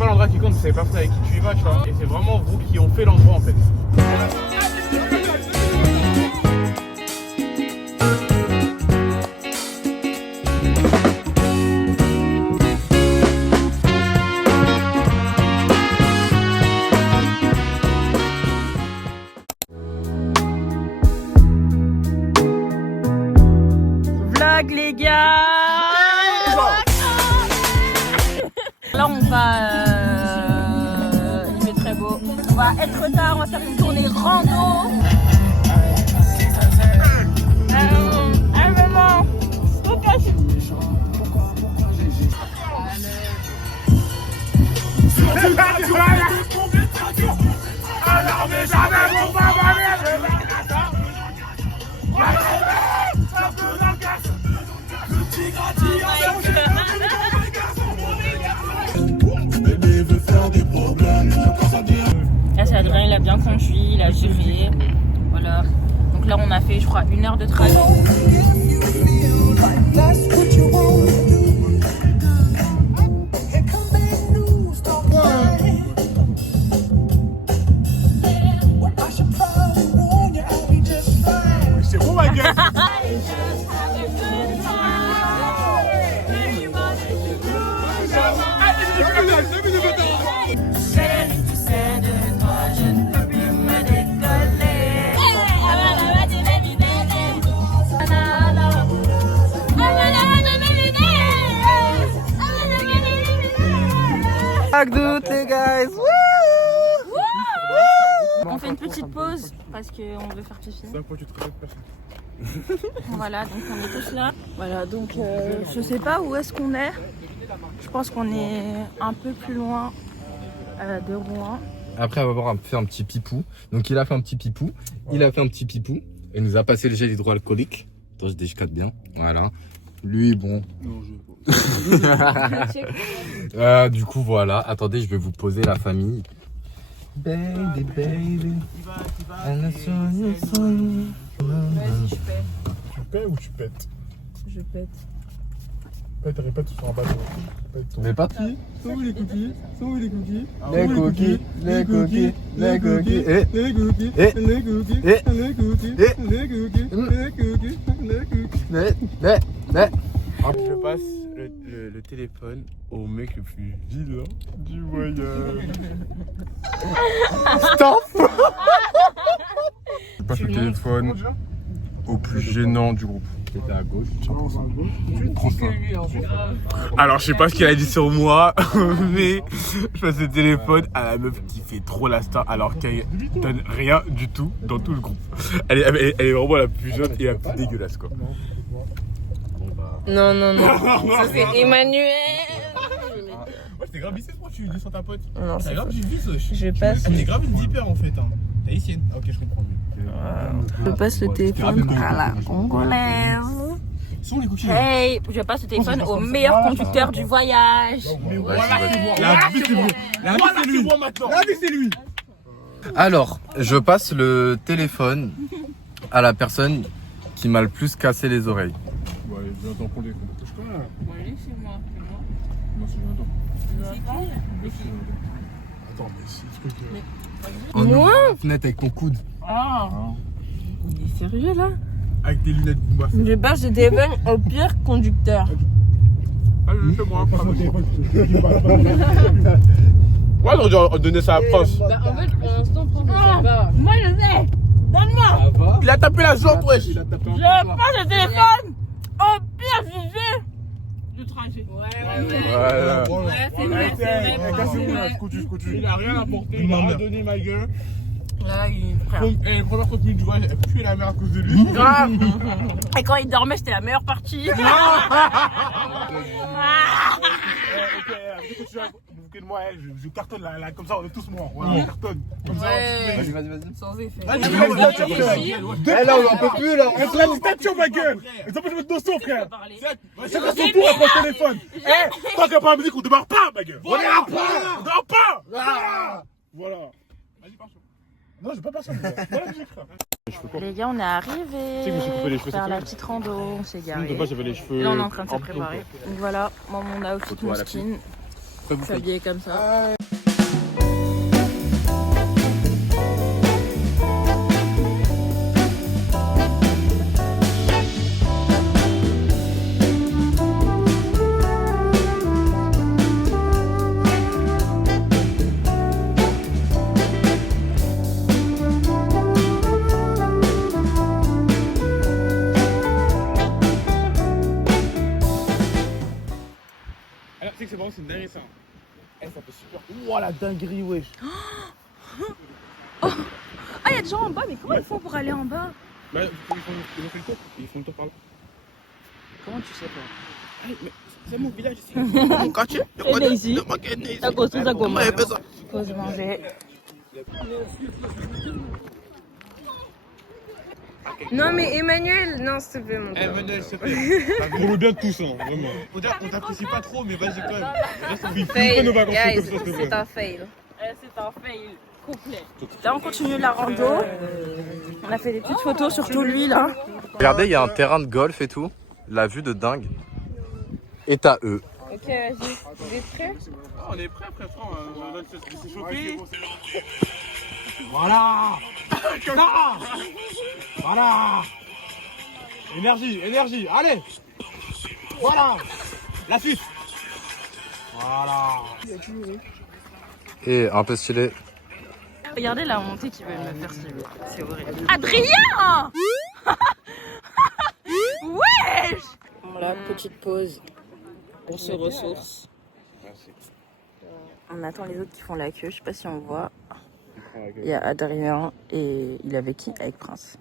pas l'endroit qui compte, c'est les personnes avec qui tu y vas, tu vois. Et c'est vraiment vous qui ont fait l'endroit en fait. Vlog les gars. Là on va, il fait très beau. On va être tard, on va faire une tournée rando. Un moment. Là c'est Adrien, il a bien conduit, il a géré. Voilà. Donc là on a fait je crois 1 heure de trajet. C'est bon ma gueule. Les guys. On fait une petite pause parce qu'on veut faire pipi. 5 fois tu te répètes personne. Voilà, donc on est tous là. Voilà, donc je sais pas où est-ce qu'on est. Je pense qu'on est un peu plus loin de Rouen. Après avoir fait un petit pipou, donc il a fait un petit pipou, il a fait un petit pipou, et nous a passé le gel hydroalcoolique. Attends, je déchicate bien. Voilà. Lui, bon. Non, je veux pas. Du coup, voilà. Attendez, je vais vous poser la famille. Baby, baby. Vas-y, je paie. Tu paies ou tu pètes? Je pète. Pète, répète sur un bateau. Mais pas tout. Sont où les cookies? Sont où les cookies? Les cookies, les cookies, les cookies, et les cookies, et les cookies, et les cookies, et les cookies, les cookies, les cookies. mais. Je passe le téléphone au mec le plus vilain du voyage. Stop. Je passe le téléphone au plus gênant du groupe. C'était à gauche. Alors je sais pas ce qu'elle a dit sur moi, mais je passe le téléphone à la meuf qui fait trop la star alors qu'elle donne rien du tout dans tout le groupe. Elle est vraiment la plus jeune et la plus dégueulasse quoi. Non, non, non. Ça c'est Emmanuel. Ouais, t'es grave vissé, tu dis sur ta pote. Non, T'as c'est grave du vice, wesh. Je passe. T'es grave une vipère en fait. Hein. T'es haïtienne. Ah, ok, je comprends mieux. Je passe le téléphone à la congolaise. Sont les cookies. Hey, je passe le téléphone au meilleur conducteur du voyage. Mais voilà, c'est moi. La vie, c'est moi. La vie, c'est moi maintenant. La vie, c'est lui. Alors, je passe le téléphone à la personne qui m'a le plus cassé les oreilles. Ouais, viens t'en prendre les comptes. Je connais. Ouais, c'est moi. Moi, c'est bientôt. Attends, mais c'est ce truc. En ouvrant la fenêtre avec ton coude. Ah. Il est sérieux là? Avec tes lunettes Boomba. Je passe le téléphone au pire conducteur. Allez, fais-moi. Ouais, on donnait ça à Prince. Bah en fait pour l'instant Prince va. Moi je sais. Donne-moi. Il a tapé la jambe, wesh. Je passe le téléphone au pire sujet du trajet. Voilà. Ouais, c'est vrai, c'est vrai. Il a rien apporté, il m'a rien donné ma gueule. Là, il frère. Et les premières 30 minutes du voyage, elle puait la merde à cause de lui. Grave. Et quand il dormait, c'était la meilleure partie. Ok, vous moquez de moi, je cartonne là, comme ça, on est tous morts. Voilà, on cartonne. Comme ça, Ouais. Vas-y. Sans effet. Eh là, on en peut plus là. c'est la dictature, ma gueule. Et ça peut mettre dans son frère. C'est à son tour après le téléphone. Eh, tant qu'il n'y a pas la musique, on démarre pas, ma gueule. On démarre pas. Voilà. Vas-y, pars. Non, j'ai pas personne. Voilà la musique, frère. Les gars, on est arrivés. Tu sais que je me suis coupé les cheveux, faire c'est la tout. petite rando, on s'est garé. De base, j'avais les cheveux. Là, on est en train de se préparer. Donc voilà, moi mon outfit, mon skin. pas vous S'habiller comme ça. Alors, tu sais que c'est vraiment, c'est une dinguerie ça. Eh, ça fait super. Ouah, la dinguerie, wesh. Ah, il y a des gens en bas, mais comment ils font pour aller en bas? Bah, ils ont fait le tour. Ils font le tour par là. Comment tu sais pas? Ah, mais c'est mon village ici. Mon quartier. Et ici, t'as construit ça comment? Faut se manger. Non mais Emmanuel, non s'il te plaît mon gars. Emmanuel, s'il te plaît. On veut bien tous, hein, vraiment. On t'apprécie pas trop, mais vas-y quand même. Fail, nos vacances, guys, s'il te plaît. c'est un fail. C'est un fail complet. Là, on continue la rando. On a fait des petites photos, surtout lui là. Regardez, il y a un terrain de golf et tout. La vue de dingue. Et à eux. Ok, vas-y, vous êtes prêts? On est prêts, après, franc. C'est chauffé. Voilà. Voilà. Énergie, énergie, allez. Voilà. La suite. Voilà. Et un peu stylé. Regardez la montée qu'ils veulent me faire suivre. C'est horrible. Adrien. Wesh. Voilà, petite pause. On se ressource. On attend les autres qui font la queue. Je sais pas si on voit. Il y a Adrien et il est avec qui? Avec Prince.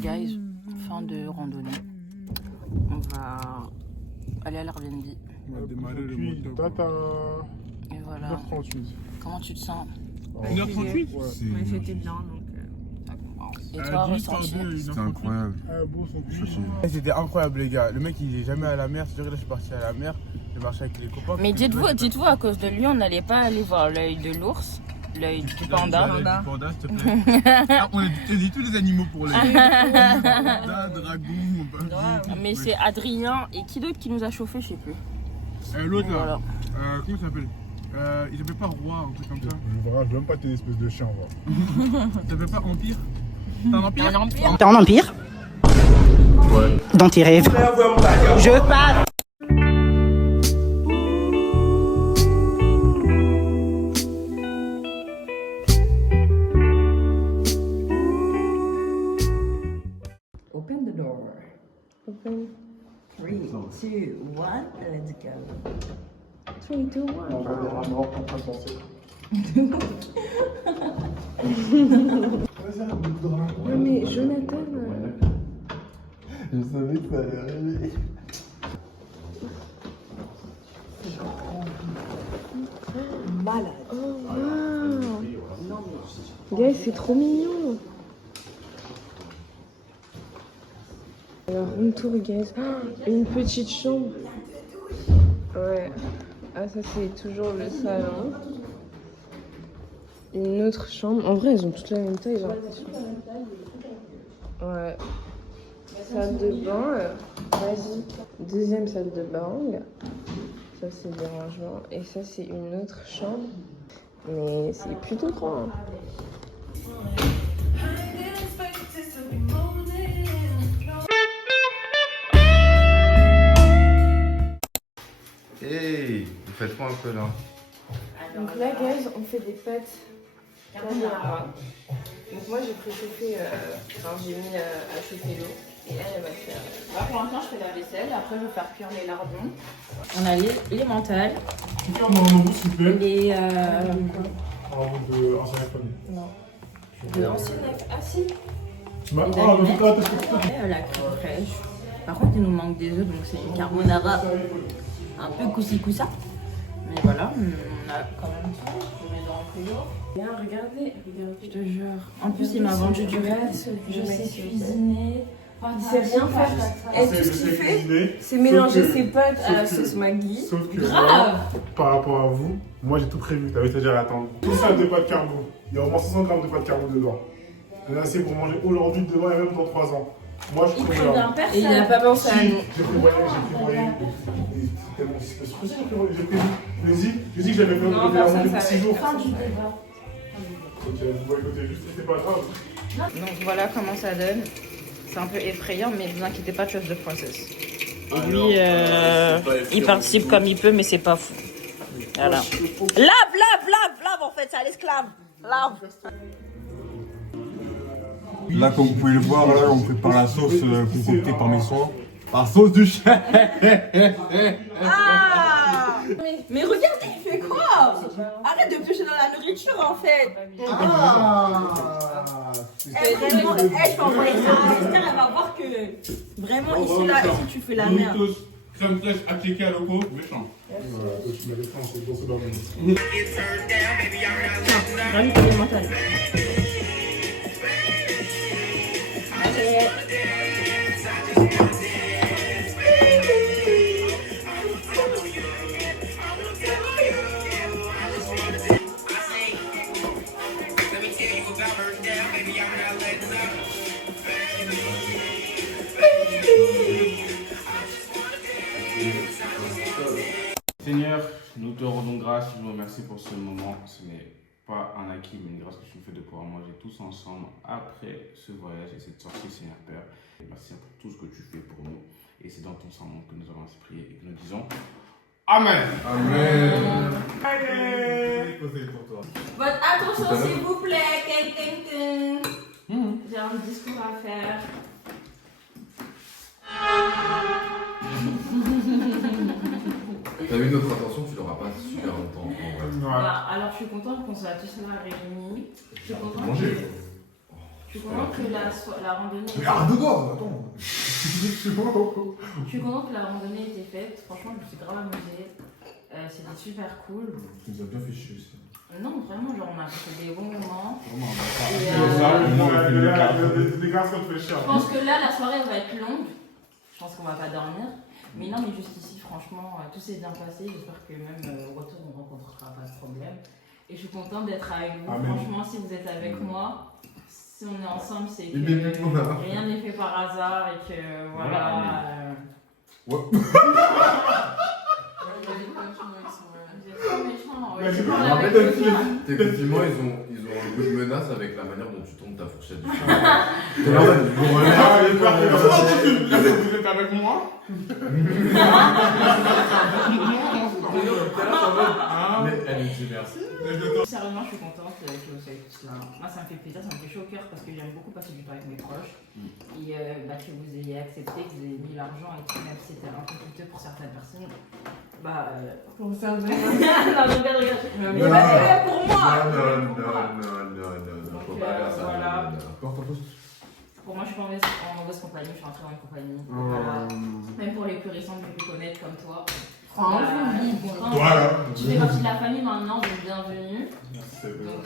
Guys, fin de randonnée. On va aller à l'Airbnb. On va démarrer le moteur. Et voilà. 1h38. Comment tu te sens? 1h38 Mais c'était bien donc. Et toi, ressenti? C'était incroyable. C'était incroyable, les gars. Le mec, il est jamais à la mer. C'est vrai que là, je suis parti à la mer. J'ai marché avec les copains. Mais dites-vous, à cause de lui, on n'allait pas aller voir l'œil de l'ours, l'œil du panda. Panda, s'il te plaît. On a dit tous les animaux pour les. Panda, dragon. Mais c'est Adrien et qui d'autre qui nous a chauffé, je sais plus. L'autre là. Voilà. Comment ça s'appelle il s'appelle pas Roi, un truc comme ça. Je veux même pas tes espèces de chiens, va. Ça s'appelle pas Empire. T'as un empire? Un empire. T'es en empire? Ouais. Dans tes rêves. Je pars. Open the door. Open. 3, 2, 1, let's go. 3, 2, 1. On va les ramener en train de penser. Non mais Jonathan. Je savais que ça allait arriver. Malade. Oh wow. Guys, c'est trop mignon. Alors, room tour, guys. Une petite chambre. Ouais. Ah, ça, c'est toujours le salon. Une autre chambre. En vrai, elles ont toutes la même taille, j'ai l'impression. Ouais. Salle de bain. Vas-y. Deuxième salle de bain. Ça, c'est des rangements. Et ça, c'est une autre chambre. Mais c'est plutôt grand. Hein. Hey, vous faites quoi un peu là? Donc là, guys, on fait des pâtes carbonara. Donc moi, j'ai préchauffé, j'ai mis à chauffer l'eau. Et elle va faire... Là, pour l'instant, je fais la vaisselle. Après, je vais faire cuire les lardons. On a les mentales. S'il vous plaît. Les... De ancien iPhone. Non. De anciennes... Ah si. Tu m'as. Les Ah, mais allumettes. La crème fraîche. Par contre, il nous manque des œufs, donc c'est une carbonara un peu coussi-coussa. Mais voilà, on a quand même ça. Je mets dans le frigo. Bien, regardez. Je te jure. En plus, il m'a vendu du rêve. Je sais cuisiner. Il sait rien faire. Et tout ce qu'il fait, c'est mélanger ses pâtes à la sauce Maggi. Sauf que Grave. moi, par rapport à vous, moi j'ai tout prévu. T'as vu, c'est-à-dire attendre. Tout ça de pâtes carbo. Il y a au moins 500 grammes de pâtes carbo dedans. C'est assez pour manger aujourd'hui, demain et même dans 3 ans. Moi je Il prévois. prévient personne. Et il n'a pas pensé à Si, nous. j'ai prévoyé. C'est tellement. C'est pour ça que j'ai prévu. Je dis que j'avais fait Non, un personne rendez-vous savait. 6 jours. Fin du débat. Ok, vous boycottez juste, c'est pas grave. Donc voilà comment ça donne. C'est un peu effrayant, mais ne vous inquiétez pas, trust the process. Et lui, il participe comme il peut, mais c'est pas fou. Voilà. Lave en fait, c'est à l'esclave. Lave. Là, comme vous pouvez le voir, là, on prépare la sauce concoctée par mes soins. La sauce du chef. Ah mais regardez, il fait quoi? Arrête de piocher dans la nourriture en fait. Vraiment, je peux envoyer ça à Esther, elle va voir que vraiment ici là, ici tu fais la merde. Crème fraîche appliquée à l'eau, méchant. Tu mets les francs, c'est pour ce domaine. Rajoute les mentales. Seigneur, nous te rendons grâce, nous nous remercions pour ce moment. Ce n'est pas un acquis, mais une grâce que tu nous fais de pouvoir manger tous ensemble après ce voyage et cette sortie, Seigneur Père. Et merci pour tout ce que tu fais pour nous. Et c'est dans ton sang que nous avons ainsi prié et que nous disons Amen. Amen. Allez. Votre attention s'il vous plaît, quelqu'un. J'ai un discours à faire. T'as eu notre attention, tu l'auras pas super longtemps en vrai. Bah, alors je suis contente qu'on soit tous là réunis. Je suis contente que, la randonnée. Mais arrête de boire, attends. Je suis contente que la randonnée ait été faite. Franchement, je me suis grave amusée. C'était super cool. Tu nous as bien fait chier aussi. Non, vraiment, genre on a passé des bons moments. Des garçons te fait chier. Je pense que là, la soirée va être longue. Je pense qu'on va pas dormir. Mais non, mais juste ici, franchement, tout s'est bien passé. J'espère que même au retour, on ne rencontrera pas de problème. Et je suis contente d'être avec vous. Amen. Franchement, si vous êtes avec moi, si on est ensemble, c'est que Voilà. rien n'est fait par hasard et que voilà. Ouais. Vous êtes trop méchants. Ouais, Mais je c'est parle pas avec grave. vous. Techniquement, ils ont un goût de menace avec la manière dont tu tournes ta fourchette. Vous êtes avec moi? Mais elle me dit merci. Sérieusement, je suis contente que vous soyez tous là. Moi, ça me fait plaisir, ça me fait chaud au cœur parce que j'aime beaucoup passer du temps avec mes proches. Et que vous ayez accepté, que vous ayez mis l'argent et tout, même si c'était un peu coûteux pour certaines personnes. Pour faire de non, regarde. Mais c'est pour moi! Non. Faut pas faire ça. Voilà. Porte en pouce. Pour moi, je suis pas en mauvaise compagnie, je suis en très bonne compagnie. Voilà. Même pour les plus récents que j'ai pu connaître comme toi. Voilà. Tu fais partie de la famille maintenant, donc bienvenue. C'est bon. Donc,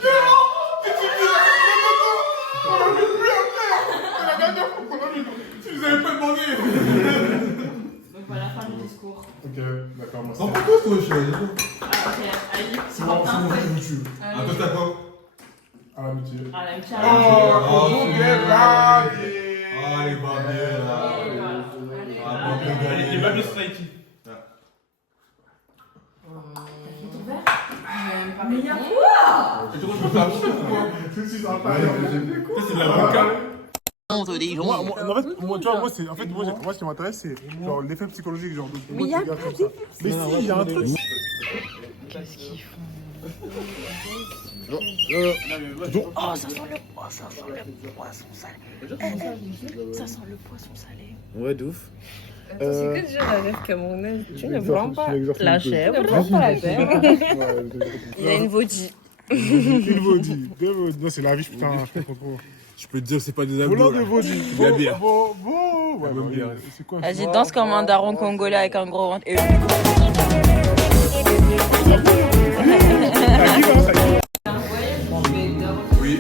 Tu nous avais pas demandé. donc voilà, fin du discours. Ok, d'accord, moi Non, pas toi, toi, je suis Ah, ok, allez, c'est bon, c'est bon, je vous tue. À toi, t'as quoi? À l'amitié. à l'amitié. Oh, c'est bien bon. bagué. Ah, les barbiers, là. Ah, bon, bien gagné. Mais il y a quoi? C'est de l'avocat. Moi, en fait, moi, ce qui m'intéresse, c'est genre l'effet psychologique, genre de Mais y a gars comme ça. Mais si, il y a un truc. Qu'est-ce qu'ils font? Oh, ça sent le poisson salé. Ça sent le poisson salé. Ouais, de ouf. Attends, c'est que déjà la lèvre camerounaise. Tu ne vois pas l'exorcisme la de- chèvre. Tu ne vois pas la chèvre. Il a une vaudie. Une vaudie, deux vaudis. Non, c'est la vie, putain, je comprends trop. Je peux te dire, c'est pas des Volant abdos. de vaudie. La bière. Bon. Ouais, bonne bah, bière. c'est quoi? Vas-y, danse comme un daron congolais avec un gros ventre. Et Oui.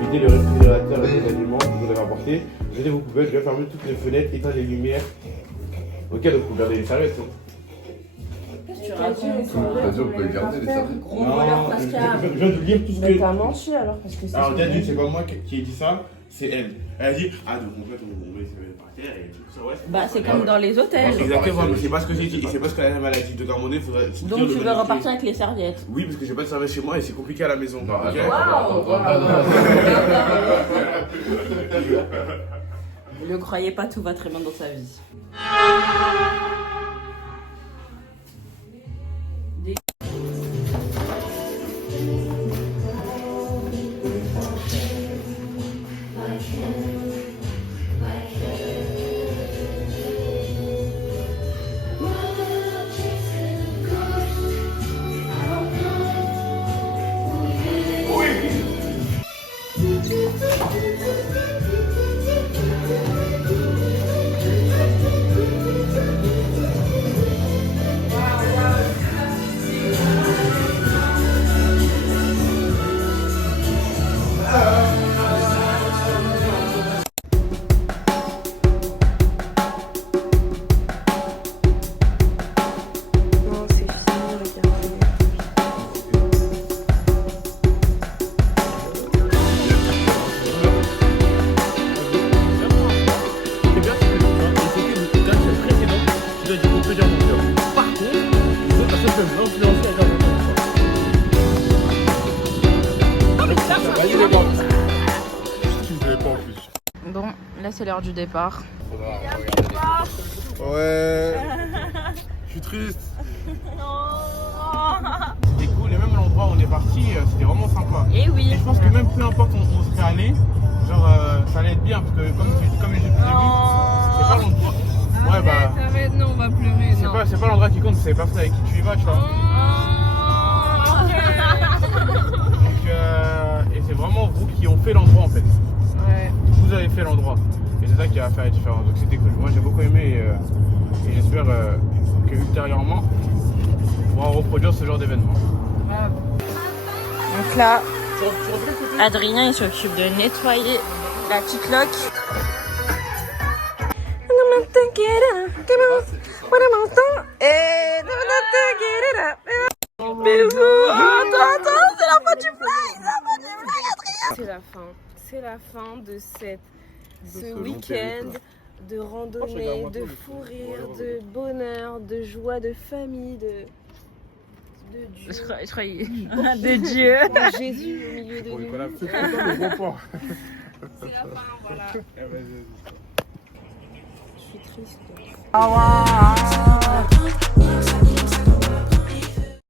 Videz le réfrigérateur et les aliments que vous avez apportés. Jetez vos poubelles, je vais fermer toutes les fenêtres, éteindre les lumières. Ok, donc vous gardez les serviettes. Tu racontes. Vas-y, on peut les garder, les serviettes. Gros voleur Pascal. Je viens de lire tout ce Mais que. t'as menti alors parce que c'est. Alors, Diane, c'est pas moi qui ai dit ça, c'est elle. Elle a dit, ah, donc en fait, on met les serviettes par terre et tout ça, ouais. Bah, c'est comme dans les hôtels. Exactement, mais c'est pas ce que j'ai dit. Et c'est parce que la maladie de Garmonnet, il faudrait. Donc tu veux repartir avec les serviettes. Oui, parce que j'ai pas de serviette chez moi et c'est compliqué à la maison. Non, Ok. Ne croyez pas, tout va très bien dans sa vie. Non, c'est fini, regardez. C'est bien, c'est que le gars précédent, tu dois dire qu'on peut dire mon cœur. Par contre, les autres personnes peuvent influencer à dire mon cœur. Vas-y, les gars. Tu ne savais pas en plus. Bon, là c'est l'heure du départ. Ouais. Je suis triste. C'était cool, et même l'endroit où on est parti, c'était vraiment sympa. Et Et oui. je pense que même peu importe où on serait allé, genre ça allait être bien parce que comme j'ai dit depuis le début, c'est pas l'endroit. Ouais bah. Non, on va pleurer. C'est pas l'endroit qui compte, c'est les personnes avec qui tu y vas, tu vois. Donc, et c'est vraiment vous qui ont fait l'endroit en fait. Ouais. Vous avez fait l'endroit. Et c'est ça qui va faire la différence. Donc c'était cool. Moi j'ai beaucoup aimé et j'espère que ultérieurement on pourra reproduire ce genre d'événement. Donc là, Adrien il s'occupe de nettoyer la petite loque. C'est la fin de ce week-end de randonnée, de fou rire, de bonheur, de joie, de famille, de Dieu. Je croyais. De Dieu. De Jésus au milieu de nous. C'est pas le bon point. C'est la fin, voilà. Je suis triste. Ah ouais.